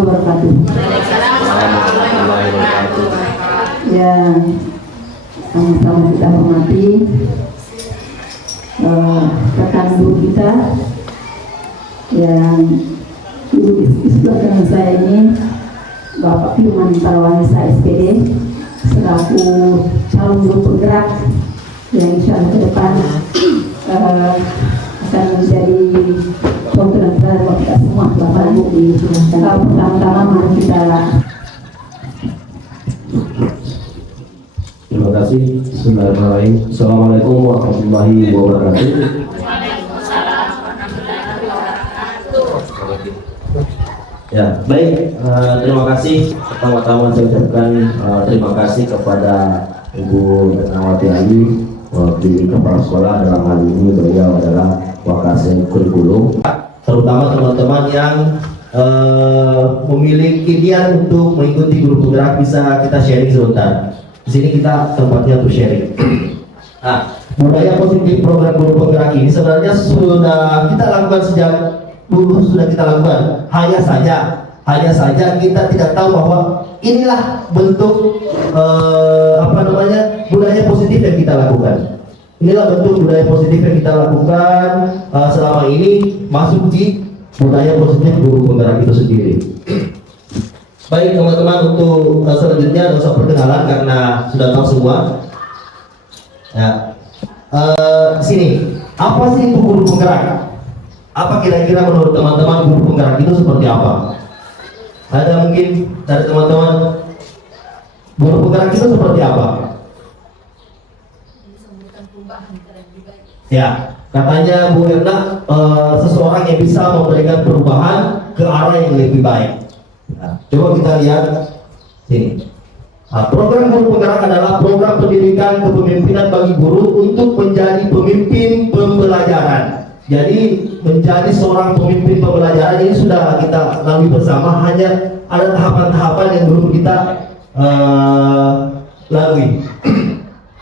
wabarakatuh. Ya, sama-sama kita hormati rekan guru kita yang duduk di sebelah kanan saya ini, Bapak Firman Parawansa SPD, selaku calon guru penggerak yang insya Allah ke depan akan menjadi contoh dan teladan buat kita semua. Bapak Ibu, pertama-tama mari kita. Terima kasih. Bismillahirrahmanirrahim. Assalamualaikum warahmatullahi wabarakatuh. Ya, baik. Terima kasih. Pertama-tama saya ucapkan terima kasih kepada Ibu Retnawati Ali, di Kepala Sekolah. Dalam hal ini beliau adalah Wakasek Kurikulum. Terutama teman-teman yang memiliki niat untuk mengikuti guru penggerak, bisa kita sharing sebentar. Di sini kita tempatnya untuk sharing. Nah, budaya positif program guru penggerak ini sebenarnya sudah kita lakukan sejak dulu, sudah kita lakukan. Hanya saja kita tidak tahu bahwa inilah bentuk budaya positif yang kita lakukan. Inilah bentuk budaya positif yang kita lakukan selama ini, masuk di budaya positif guru penggerak itu sendiri. Baik teman-teman, untuk selanjutnya dosa perkenalan karena sudah tahu semua. Ya, sini apa sih itu guru penggerak? Apa kira-kira menurut teman-teman guru penggerak itu seperti apa? Ada mungkin dari teman-teman, guru penggerak itu seperti apa? Ya, katanya Bu Erna, seseorang yang bisa memberikan perubahan ke arah yang lebih baik. Nah, coba kita lihat sini. Nah, program guru penggerak adalah program pendidikan kepemimpinan bagi guru untuk menjadi pemimpin pembelajaran. Jadi menjadi seorang pemimpin pembelajaran ini sudah kita lalui bersama, hanya ada tahapan-tahapan yang belum kita lalui.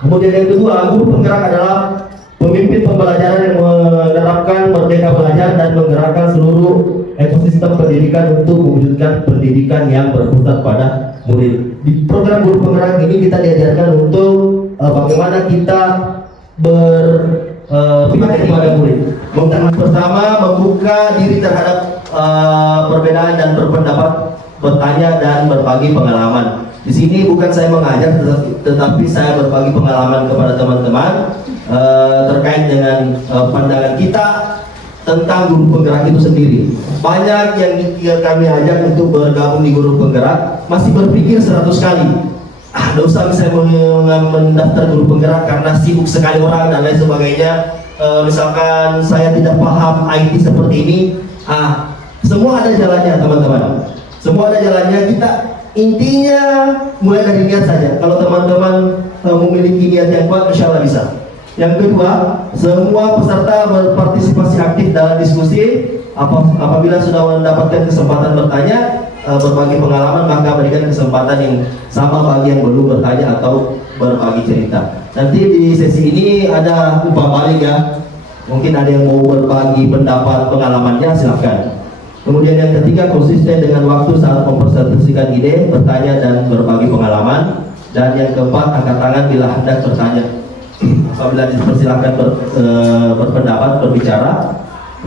Kemudian yang kedua, guru penggerak adalah pemimpin pembelajaran yang menerapkan merdeka belajar dan menggerakkan seluruh ekosistem pendidikan untuk mewujudkan pendidikan yang berpusat pada murid. Di program guru penggerak ini kita diajarkan untuk bagaimana kita berpikir kepada murid, bersama membuka diri terhadap perbedaan dan berpendapat, bertanya dan berbagi pengalaman. Di sini bukan saya mengajar, tetapi saya berbagi pengalaman kepada teman-teman terkait dengan pandangan kita tentang guru penggerak itu sendiri. Banyak yang kami ajak untuk bergabung di guru penggerak masih berpikir 100 kali. Tidak usah misalnya mendaftar guru penggerak karena sibuk sekali orang dan lain sebagainya. Misalkan saya tidak paham IT seperti ini. Semua ada jalannya teman-teman. Semua ada jalannya. Kita intinya mulai dari niat saja. Kalau teman-teman memiliki niat yang kuat, insya Allah bisa. Yang kedua, semua peserta berpartisipasi aktif dalam diskusi. Apabila sudah mendapatkan kesempatan bertanya, berbagi pengalaman, maka berikan kesempatan yang sama bagi yang belum bertanya atau berbagi cerita. Nanti di sesi ini ada umpan balik ya. Mungkin ada yang mau berbagi pendapat pengalamannya, silahkan. Kemudian yang ketiga, konsisten dengan waktu saat mempresentasikan ide, bertanya dan berbagi pengalaman. Dan yang keempat, angkat tangan bila hendak bertanya. Apabila dipersilahkan berpendapat, berbicara,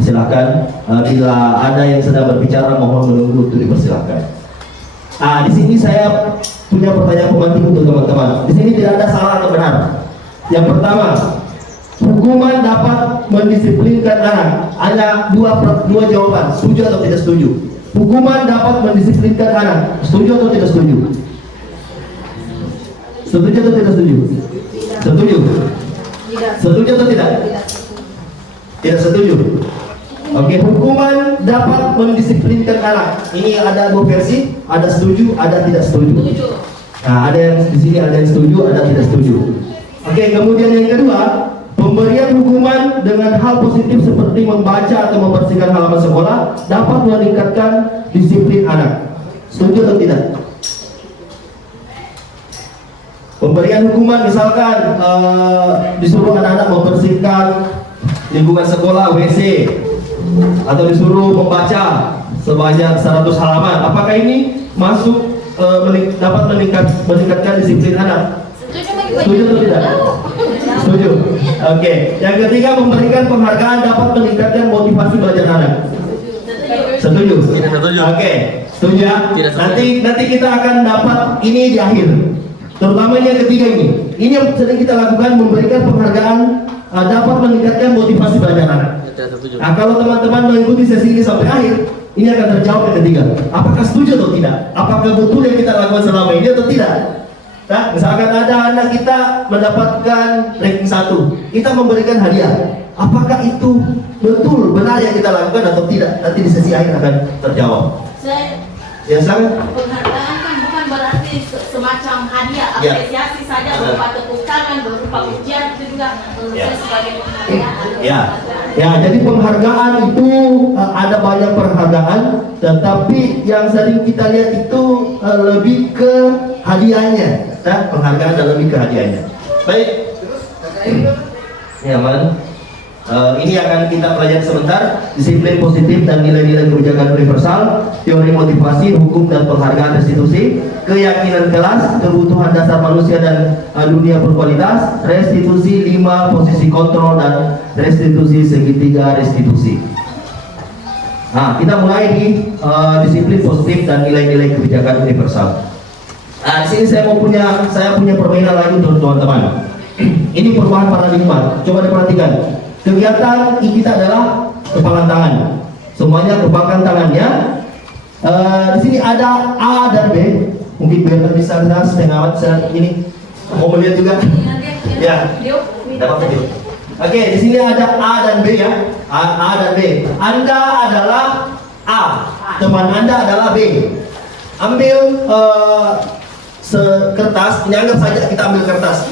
silakan. Bila ada yang sedang berbicara, mohon menunggu untuk dipersilahkan. Di sini saya punya pertanyaan pemantik untuk teman-teman. Di sini tidak ada salah atau benar. Yang pertama, hukuman dapat mendisiplinkan anak. Ada dua jawaban, setuju atau tidak setuju. Hukuman dapat mendisiplinkan anak, setuju atau tidak setuju? Setuju atau tidak setuju? Setuju? Setuju atau tidak? Tidak setuju. Oke, hukuman dapat mendisiplinkan anak. Ini ada dua versi, ada setuju, ada tidak setuju. Ada yang di sini ada yang setuju, ada tidak setuju. Oke, kemudian yang kedua, pemberian hukuman dengan hal positif seperti membaca atau membersihkan halaman sekolah dapat meningkatkan disiplin anak. Setuju atau tidak? Pemberian hukuman misalkan disuruh anak-anak membersihkan lingkungan sekolah, WC, atau disuruh membaca sebanyak 100 halaman. Apakah ini masuk dapat meningkatkan disiplin anak? Setuju atau tidak? Setuju. Oke. Yang ketiga, memberikan penghargaan dapat meningkatkan motivasi belajar anak. Setuju. Oke. Setuju ya? Nanti kita akan dapat ini di akhir. Terutama yang ketiga ini. Ini yang sering kita lakukan, memberikan penghargaan dapat meningkatkan motivasi belajar anak. Nah, kalau teman-teman mengikuti sesi ini sampai akhir, ini akan terjawab yang ketiga. Apakah setuju atau tidak? Apakah betul yang kita lakukan selama ini atau tidak? Nah, misalkan ada anak kita mendapatkan ranking 1, kita memberikan hadiah. Apakah itu betul benar yang kita lakukan atau tidak? Nanti di sesi akhir akan terjawab. Ya, silakan. Penghargaan kan bukan berarti semacam hadiah, apresiasi saja, berupa tepuk tangan, berupa pujian, itu juga menurut saya sebagai penghargaan. Ya, jadi penghargaan itu ada banyak penghargaan, tetapi yang sering kita lihat itu lebih ke hadiahnya. Nah, penghargaan dan lebih ke hadiahnya. Baik. Ya, man. Ini akan kita pelajari sebentar. Disiplin positif dan nilai-nilai kebijakan universal, teori motivasi, hukum dan penghargaan restitusi, keyakinan kelas, kebutuhan dasar manusia dan dunia berkualitas, restitusi 5 posisi kontrol dan restitusi segitiga restitusi. Nah, kita mulai di disiplin positif dan nilai-nilai kebijakan universal. Nah, di sini saya punya permainan lagi untuk teman-teman. Ini perubahan paradigma. Coba diperhatikan. Kegiatan kita adalah kepakan tangan. Semuanya kepangkan tangannya. Di sini ada A dan B. Mungkin biar bisa setengah ini. Mau melihat juga? Ya. Dapat video. Oke, di sini ada A dan B ya. A dan B. Anda adalah A. Teman Anda adalah B. Ambil kertas, ini anggap saja kita ambil kertas,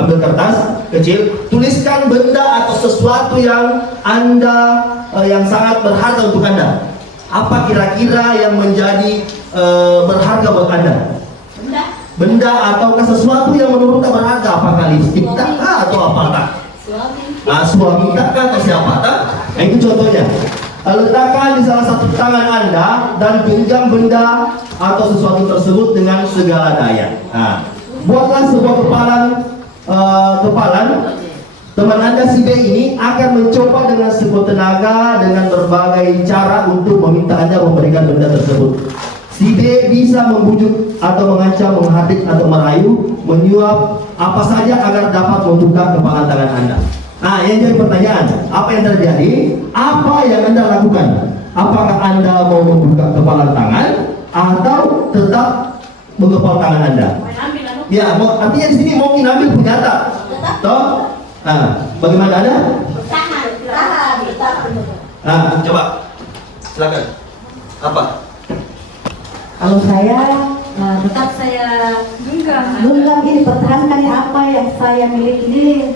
ambil kertas kecil, tuliskan benda atau sesuatu yang Anda yang sangat berharga untuk Anda. Apa kira-kira yang menjadi berharga buat Anda? Benda ataukah sesuatu yang menurut Anda berharga? Apakah lipstik atau apa tak? Suami kakak atau siapa tak? Nah, itu contohnya. Letakkan di salah satu tangan Anda dan genggam benda atau sesuatu tersebut dengan segala daya. Nah, buatlah sebuah kepalan. Teman Anda si B ini akan mencoba dengan sekuat tenaga dengan berbagai cara untuk meminta Anda memberikan benda tersebut. Si B bisa membujuk atau mengancam, menghardik atau merayu, menyuap apa saja agar dapat membuka kepalan tangan Anda. Nah, yang jadi pertanyaan, apa yang terjadi? Apa yang Anda lakukan? Apakah Anda mau membuka kepalan tangan atau tetap mengepal tangan Anda? Ya, artinya di sini mau ngambil senjata. Toh? Nah, bagaimana Anda? Tahan. Nah, coba. Silakan. Apa? Kalau saya tetap saya genggam ini, pertahankan apa yang saya miliki ini.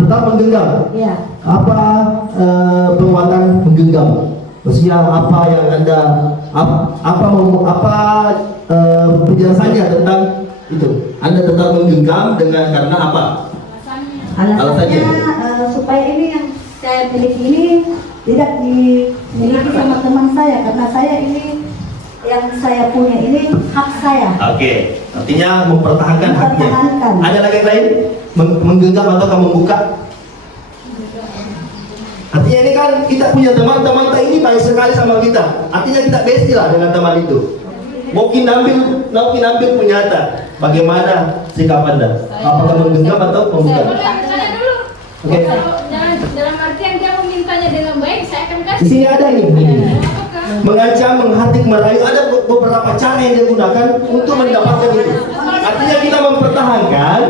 Tetap menggenggam. Ya. Apa penguatan menggenggam? Maksudnya apa yang Anda penjelasannya tentang itu? Anda tetap menggenggam karena apa? Alasannya supaya ini yang saya miliki ini tidak dimiliki sama teman saya, karena saya ini yang saya punya ini hak saya. Oke, artinya mempertahankan haknya. Ada lagi yang lain? Menggenggam atau membuka? Artinya ini kan kita punya teman-teman ini baik sekali sama kita. Artinya kita bestie lah dengan teman itu. Mungkin ambil punyata. Bagaimana sikap Anda? Apakah menggenggam atau membuka? Oke. Dalam artian dia memintanya dengan baik, saya akan kasih. Di sini ada ini. Mengancam, menghardik, merayu, ada beberapa cara yang dia gunakan untuk mendapatkan itu. Artinya kita mempertahankan,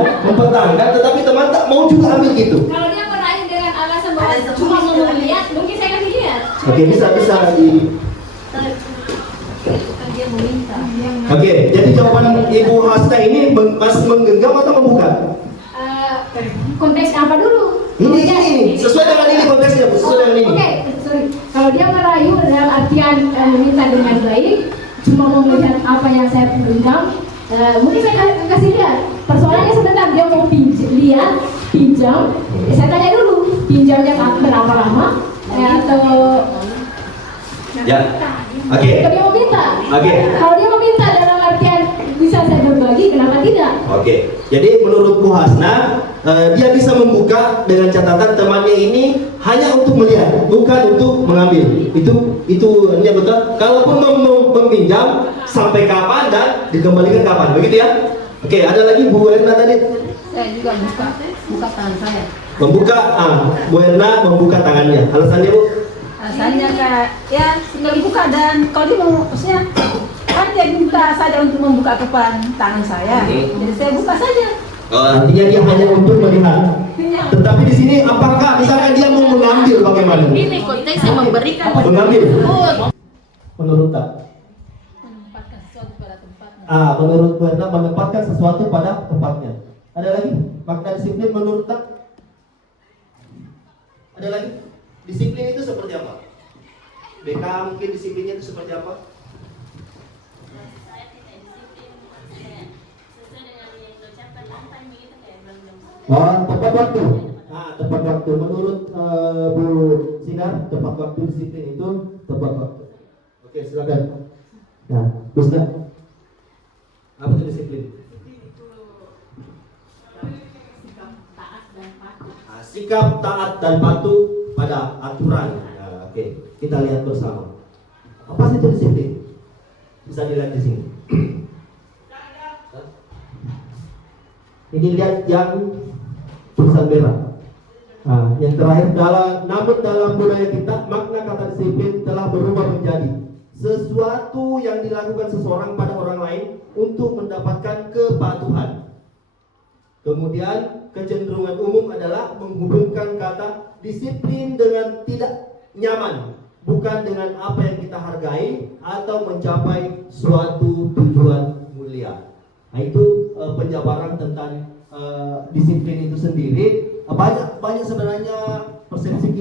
tetapi teman tak mau juga ambil itu. Kalau dia merayu dengan alasan bahwa cuma mau melihat, mungkin saya kasih lihat. Oke, bisa di. Dia meminta. Oke, jadi jawaban Ibu Hasta ini masih menggenggam atau membuka? Konteks apa dulu? Ini sesuai dengan ini konteksnya, sesuai dengan ini. Oke, sorry. Kalau dia merayu dalam artian meminta dengan baik, cuma mau melihat apa yang saya genggam, mungkin saya kasih lihat. Persoalannya sebentar, dia mau pinjam, saya tanya dulu, pinjamnya berapa lama atau Ya. Oke. kalau dia meminta. Oke. Kalau dia meminta dalam artian bisa saya berbagi, kenapa tidak? Oke, jadi menurut Bu Hasna, dia bisa membuka dengan catatan temannya ini hanya untuk melihat, bukan untuk mengambil. Itu ini betul. Kalaupun meminjam sampai kapan dan dikembalikan kapan, begitu ya? Oke, ada lagi Bu Erna tadi. Saya juga buka tangan saya. Membuka, Bu Erna membuka tangannya. Alasannya Bu? Alasannya kayak ya tinggal buka, dan kalau dia mau, maksudnya kan dia minta saja untuk membuka depan tangan saya, jadi saya buka saja. Artinya dia hanya untuk melihat. Tetapi di sini apakah misalkan dia mau mengambil bagaimana? Ini konteksnya memberikan. Mengambil. Oh, Menurut tak? Menempatkan sesuatu pada tempatnya. Menurut Bu Erna menempatkan sesuatu pada tempatnya. Ada lagi makna disiplin menurut tak? Ada lagi? Disiplin itu seperti apa? BK mungkin disiplinnya itu seperti apa? saya tidak disiplin, sesuai dengan yang diucapkan on time begitu kayak jam-jam. Tepat waktu. Tepat waktu. Menurut Bu Sinar, tepat waktu disiplin itu tepat waktu. Oke, silakan. Nah, Bu Sinar, apa itu disiplin? Sikap taat dan patuh pada aturan. Oke, kita lihat bersama. Apa sih itu disiplin? Bisa dilihat di sini. Ini lihat yang tulisan merah. Yang terakhir namun dalam budaya kita makna kata disiplin telah berubah menjadi sesuatu yang dilakukan seseorang pada orang lain untuk mendapatkan kepatuhan. Kemudian kecenderungan umum adalah menghubungkan kata disiplin dengan tidak nyaman, bukan dengan apa yang kita hargai atau mencapai suatu tujuan mulia. Nah, itu penjabaran tentang disiplin itu sendiri. Banyak sebenarnya persepsi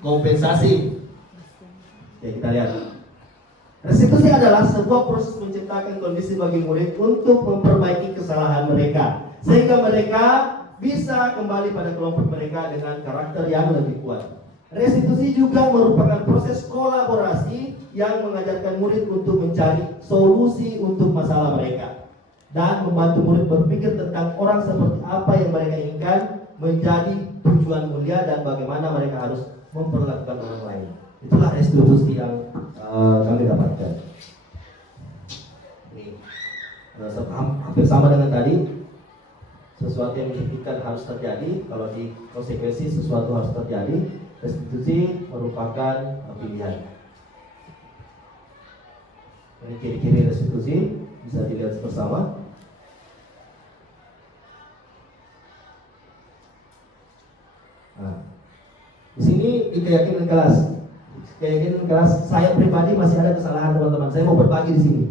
kompensasi. Ya, kita lihat. Restitusi adalah sebuah proses menciptakan kondisi bagi murid untuk memperbaiki kesalahan mereka, sehingga mereka bisa kembali pada kelompok mereka dengan karakter yang lebih kuat. Restitusi juga merupakan proses kolaborasi yang mengajarkan murid untuk mencari solusi untuk masalah mereka dan membantu murid berpikir tentang orang seperti apa yang mereka inginkan menjadi tujuan mulia dan bagaimana mereka harus memperlakukan orang lain. Itulah restitusi yang kami dapatkan. Ini hampir sama dengan tadi. Sesuatu yang diinginkan harus terjadi. Kalau di konsekuensi sesuatu harus terjadi. Restitusi merupakan pilihan. Ini ciri-ciri restitusi bisa dilihat bersama. Di sini di keyakinan kelas. Keyakinan kelas, saya pribadi masih ada kesalahan teman-teman. Saya mau berbagi di sini.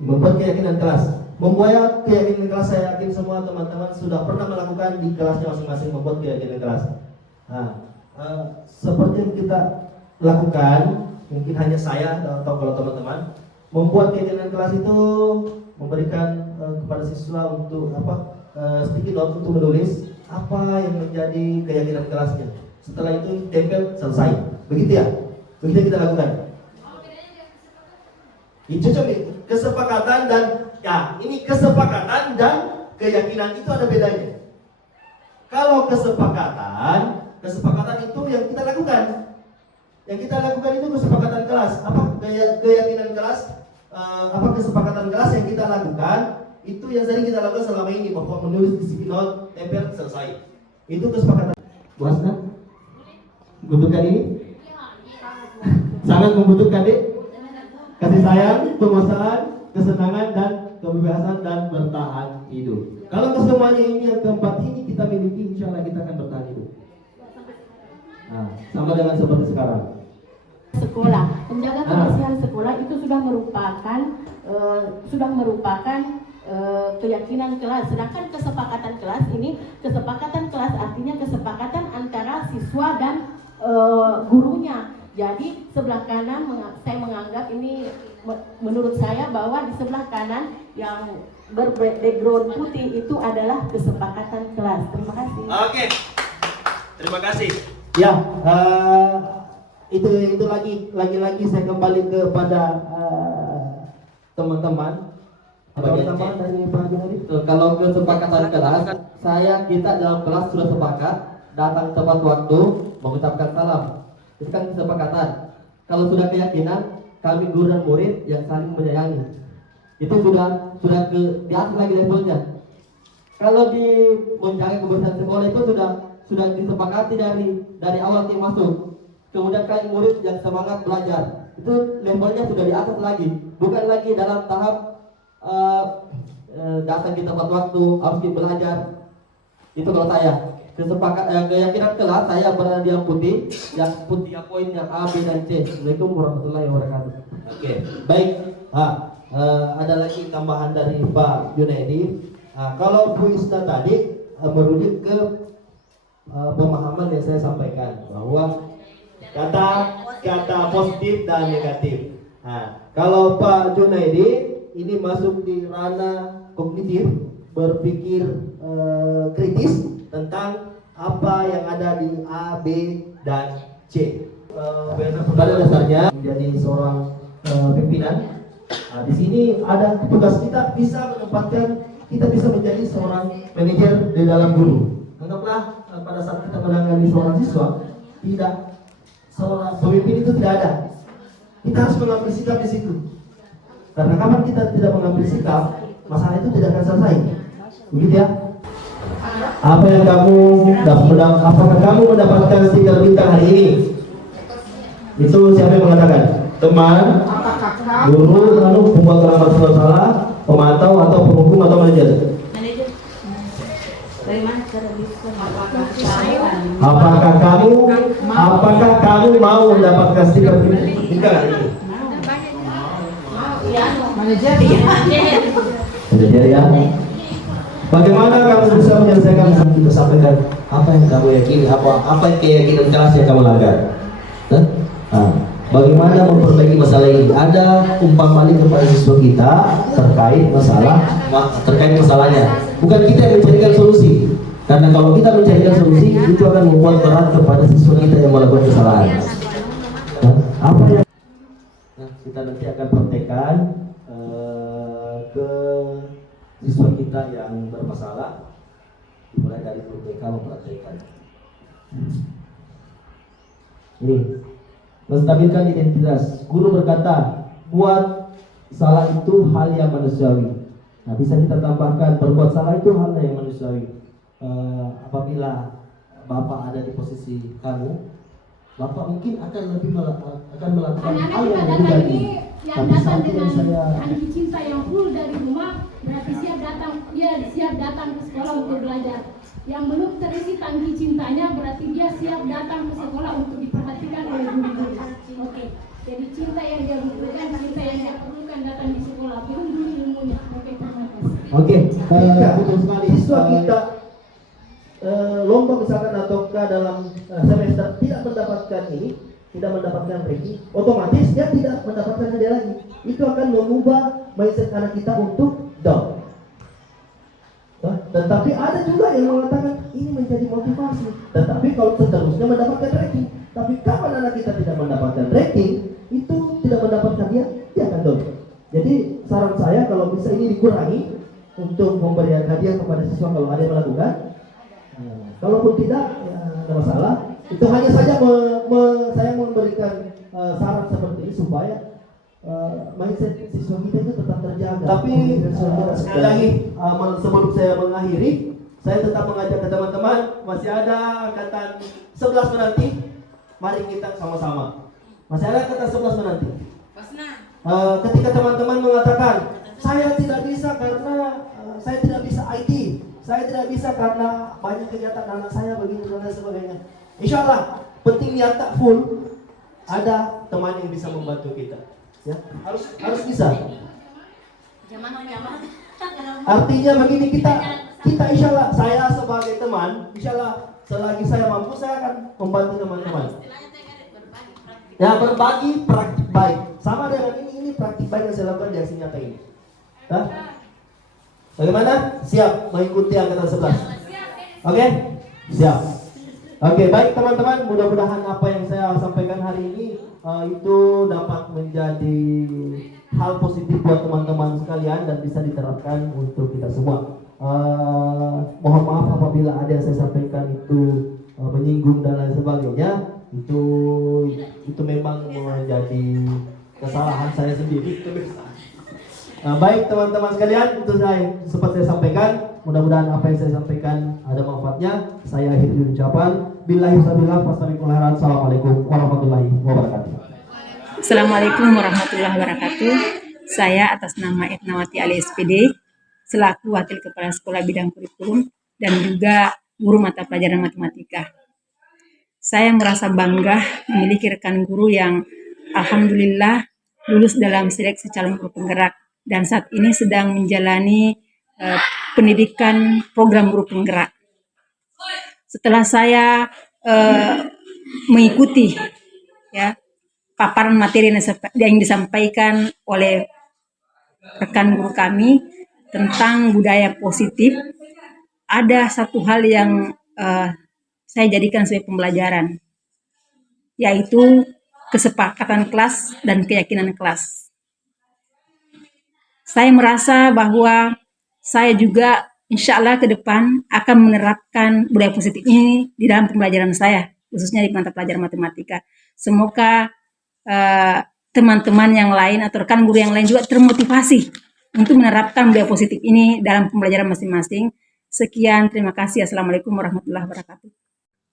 Membuat keyakinan kelas. Membuat keyakinan kelas, saya yakin semua teman-teman sudah pernah melakukan di kelasnya masing-masing membuat keyakinan kelas. Seperti yang kita lakukan, mungkin hanya saya atau kalau teman-teman membuat keyakinan kelas itu memberikan kepada siswa untuk sticky note untuk menulis apa yang menjadi keyakinan kelasnya. Setelah itu tempel, selesai. Begitu ya? Begitu kita lakukan. Itu kesepakatan dan ini kesepakatan dan keyakinan itu ada bedanya. Kalau kesepakatan itu yang kita lakukan. Yang kita lakukan itu kesepakatan kelas. Apa keyakinan kelas? Kesepakatan kelas yang kita lakukan itu yang sering kita lakukan selama ini, bahwa menulis di sticky note, tempel, selesai. Itu kesepakatan. Puasnya? Membutuhkan ini? Sangat membutuhkan kasih sayang, penguasaan, kesenangan dan kebebasan dan bertahan hidup. Kalau kesemuanya ini yang keempat ini kita miliki, insya Allah kita akan bertahan hidup. Sama dengan seperti sekarang. Sekolah, menjaga kebersihan sekolah itu sudah merupakan keyakinan kelas. Sedangkan kesepakatan kelas ini, kesepakatan kelas artinya kesepakatan antara siswa dan gurunya. Jadi sebelah kanan saya menganggap ini, menurut saya bahwa di sebelah kanan yang berbackground putih itu adalah kesepakatan kelas. Terima kasih. Oke. Terima kasih. Ya, itu lagi saya kembali kepada teman-teman. Teman-teman dari Pak Junadi. Kalau kesepakatan kelas, kita dalam kelas sudah sepakat datang tepat waktu, mengucapkan salam. Itu kan kesepakatan. Kalau sudah keyakinan, kami guru dan murid yang saling menyayangi. Itu sudah di atas lagi levelnya. Kalau di menjaga kebersihan sekolah itu sudah disepakati dari awal tim masuk. Kemudian kalian murid yang semangat belajar, itu levelnya sudah di atas lagi, bukan lagi dalam tahap datang di tempat waktu harus belajar. Itu kalau saya keyakinan kelas saya berada di yang putih poin yang A, B dan C. Assalamualaikum warahmatullahi wabarakatuh. Oke, baik. Ada lagi tambahan dari Pak Junaidi. Kalau Bu Isna tadi merujuk ke pemahaman yang saya sampaikan bahwa kata positif dan negatif. Kalau Pak Junaidi ini masuk di ranah kognitif, berpikir kritis tentang apa yang ada di A, B dan C. Pada dasarnya menjadi seorang pimpinan. Di sini ada tugas kita bisa menjadi seorang manajer di dalam guru. Anggaplah pada saat kita menangani seorang siswa, seorang pemimpin itu tidak ada. Kita harus mengambil sikap di situ. Karena kapan kita tidak mengambil sikap, masalah itu tidak akan selesai. Begitu ya? Apakah kamu mendapatkan stiker bintang hari ini? Itu siapa yang mengatakan? Teman, guru, lalu pembuat gambar salah, pemantau atau penghukum atau manajer? Manajer. Dari mana cara bisa? Apakah kamu mau mendapatkan stiker bintang hari ini? Manajer. Manajer ya. Bagaimana kamu bisa menyelesaikan yang kita sampaikan? Apa yang kamu yakini? Apa keyakinan kelas yang kamu langgar? Bagaimana memperbaiki masalah ini? Ada umpan balik kepada siswa kita terkait masalahnya. Bukan kita yang mencarikan solusi. Karena kalau kita mencarikan solusi, itu akan membuat berat kepada siswa kita yang melakukan kesalahan. Apa yang kita nanti akan praktekkan ke siswa kita yang bermasalah, dimulai dari PPK mempraktekkan. Ini menstabilkan identitas. Guru berkata, buat salah itu hal yang manusiawi. Nah, bisa kita tambahkan, berbuat salah itu hal yang manusiawi. Apabila Bapak ada di posisi kamu, Bapak mungkin akan melakukan hal yang lebih lagi. Yang datang dengan tangki cinta yang full dari rumah, berarti siap datang ke sekolah untuk belajar. Yang belum terisi tangki cintanya, berarti dia siap datang ke sekolah untuk diperhatikan oleh guru-guru. Oke. Jadi cinta yang dia butuhkan, cinta yang dia perlukan datang di sekolah, belum dulu ilmunya. Oke, terima kasih. Oke, betul sekali. Siswa kita lomba misalkan ataukah dalam semester tidak mendapatkan ranking, otomatis dia tidak mendapatkan hadiah lagi. Itu akan mengubah mindset anak kita untuk down. Tetapi ada juga yang mengatakan ini menjadi motivasi. Tetapi kalau seterusnya mendapatkan ranking, tapi kapan anak kita tidak mendapatkan ranking, itu tidak mendapatkan hadiah, dia akan down. Jadi saran saya kalau bisa ini dikurangi untuk memberikan hadiah kepada siswa kalau ada yang melakukan. Kalaupun tidak, ya ada masalah. Itu hanya saja saya memberikan saran seperti ini supaya mindset siswa kita itu tetap terjaga. Tapi sekali lagi sebelum saya mengakhiri, saya tetap mengajak ke teman-teman, masih ada angkatan 11 menanti, mari kita sama-sama. Masih ada angkatan 11 menanti. Ketika teman-teman mengatakan saya tidak bisa karena saya tidak bisa IT, saya tidak bisa karena banyak kegiatan anak saya begini dan sebagainya. Insya Allah penting niat tak full, ada teman yang bisa membantu kita. Ya, harus bisa. Artinya begini, kita insya Allah, saya sebagai teman, insya Allah selagi saya mampu saya akan membantu teman-teman. Ya, berbagi praktik baik. Sama dengan ini praktik baik yang saya lakukan di aksi nyata ini. Hah? Bagaimana? Siap mengikuti angkatan 11? Oke? Siap. Oke, baik teman-teman, mudah-mudahan apa yang saya sampaikan hari ini itu dapat menjadi hal positif buat teman-teman sekalian dan bisa diterapkan untuk kita semua. Mohon maaf apabila ada yang saya sampaikan itu menyinggung dan lain sebagainya. Itu memang menjadi kesalahan saya sendiri. Baik teman-teman sekalian, itu sempat saya sampaikan. Mudah-mudahan apa yang saya sampaikan ada manfaatnya. Saya akhiri ucapan. Billahi wabillahi wassalamualaikum. Assalamualaikum warahmatullahi wabarakatuh. Assalamualaikum warahmatullahi wabarakatuh. Saya atas nama Etnawati Ali SPD selaku Wakil Kepala Sekolah Bidang Kurikulum dan juga guru mata pelajaran matematika. Saya merasa bangga memiliki rekan guru yang alhamdulillah lulus dalam seleksi calon guru penggerak dan saat ini sedang menjalani pendidikan program guru penggerak. Setelah saya mengikuti paparan materi yang disampaikan oleh rekan guru kami tentang budaya positif, ada satu hal yang saya jadikan sebagai pembelajaran, yaitu kesepakatan kelas dan keyakinan kelas. Saya merasa bahwa saya juga insya Allah ke depan akan menerapkan budaya positif ini di dalam pembelajaran saya, khususnya di mata pelajaran matematika. Semoga teman-teman yang lain atau rekan guru yang lain juga termotivasi untuk menerapkan budaya positif ini dalam pembelajaran masing-masing. Sekian, terima kasih. Assalamualaikum warahmatullahi wabarakatuh.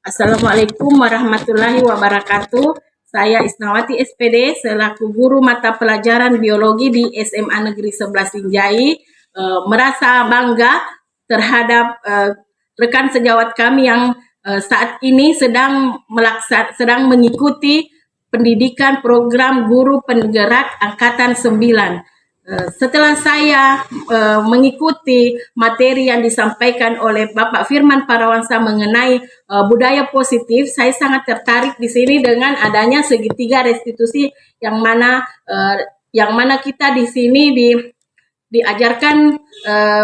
Assalamualaikum warahmatullahi wabarakatuh. Saya Isnawati SPD selaku guru mata pelajaran biologi di SMA Negeri 11 Sinjai. Merasa bangga terhadap rekan sejawat kami yang saat ini sedang mengikuti pendidikan program guru penggerak angkatan 9. Setelah saya mengikuti materi yang disampaikan oleh Bapak Firman Parawansa mengenai budaya positif, saya sangat tertarik di sini dengan adanya segitiga restitusi yang mana kita di sini diajarkan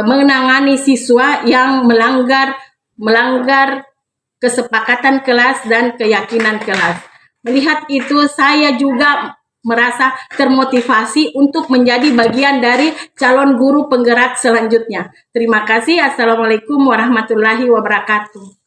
menangani siswa yang melanggar kesepakatan kelas dan keyakinan kelas. Melihat itu, saya juga merasa termotivasi untuk menjadi bagian dari calon guru penggerak selanjutnya. Terima kasih. Assalamualaikum warahmatullahi wabarakatuh.